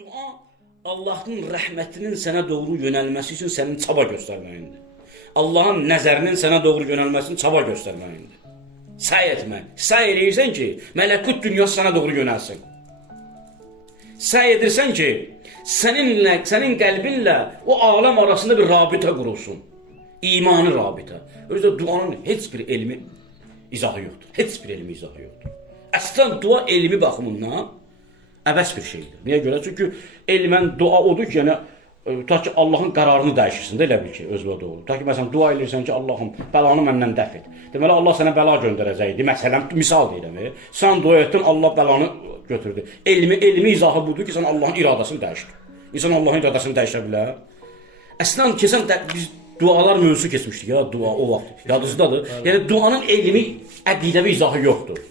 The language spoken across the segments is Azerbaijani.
Dua Allah'ın rəhmətinin sənə doğru yönəlməsi üçün sənin çaba göstərməyindir. Allahın nəzərinin sənə doğru yönəlməsi üçün çaba göstərməyindir. Səy etmə. Səy eləyirsən ki, mələkut dünyası sənə doğru yönəlsin. Səy edirsən ki, sənin qəlbinlə o aləm arasında bir rabitə qurulsun. İmanı rabitə. Özdə duanın heç bir elmi izahı yoxdur. Heç bir elmi izahı yoxdur. Əslən dua elmi baxımından əbəs bir şeydir. Niyə görə? Çünki elmən dua odur ki, yəni ta ki Allahın qərarını dəyişirsən də elə bil ki, özünə doğru. Ta ki məsələn dua edirsən ki, Allahım bəlanı məndən dəf et. Deməli Allah sənə bəla göndərəcəkdi. Məsələn misal deyirəm. Sən dua etdin, Allah bəlanı götürdü. Elmi izahı budur ki, sən Allahın iradəsini dəyişdir. İnsan Allahın iradəsini dəyişə bilər. Əslən keçən biz dualar mövzusu keçmişdik ya, dua o vaxt. Yadınızdadır? Yəni duanın elmi, əqidəvi izahı yoxdur.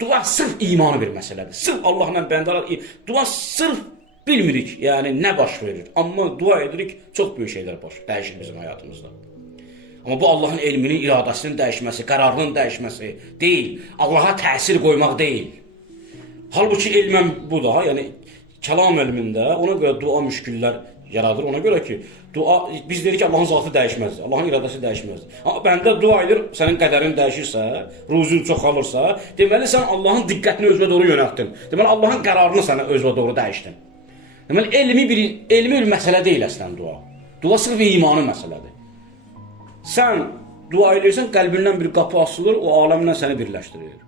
Dua sırf imanı bir məsələdir. Sırf Allahla bəndələr, dua sırf bilmirik, yəni nə baş verir. Amma dua edirik, çox böyük şeylər dəyişir bizim həyatımızda. Amma bu Allahın elminin, iradəsinin dəyişməsi, qərarının dəyişməsi deyil. Allaha təsir qoymaq deyil. Halbuki elmən bu da, yəni kəlam elmində ona görə dua müşküllər yaradır. Ona görə ki, dua biz deyirik ki, Allahın zatı dəyişməz, Allahın iradəsi dəyişməz. Amma bəndə dua edir, sənin qədərin dəyişirsə, ruzun çoxalırsa, deməli sən Allahın diqqətini özünə doğru yönəltdin. Deməli Allahın qərarını sənə özünə doğru dəyişdin. Deməli elmi bir məsələ deyil əslən dua. Dua sırf imanı məsələdir. Sən dua edirsən, qəlbindən bir qapı açılır, o aləmlə səni birləşdirir.